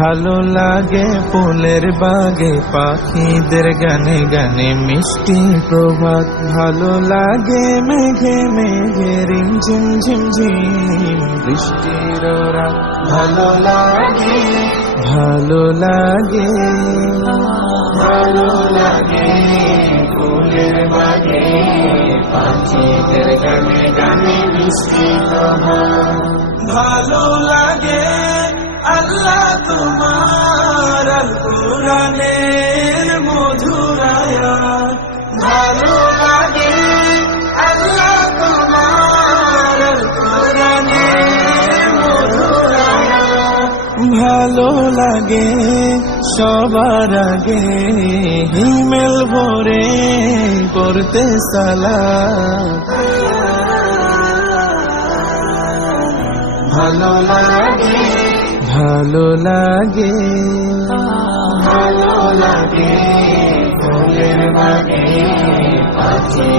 ভালো লাগে ফুলের বাগে পাখিদের গানে গানে মিষ্টি প্রভাত। ভালো লাগে মেঘে মেঘে রিমঝিম ঝিমঝিম বৃষ্টির রাত। ভালো লাগে ভালো লাগে ভালো লাগে ফুলের বাগে পাখিদের গানে গানে মিষ্টি প্রভাত। ভালো লাগে আল্লাহ তোমার আল কুরআনের মধুর আয়াত। ভালো লাগে আল্লাহ তোমার আল কুরআনের মধুর আয়াত। ভালো লাগে সবার আগে হিমেল ভরে পড়তে সালাত। ভালো লাগে ভালো লাগে ভালো লাগে ফুলের বাগে পাখি।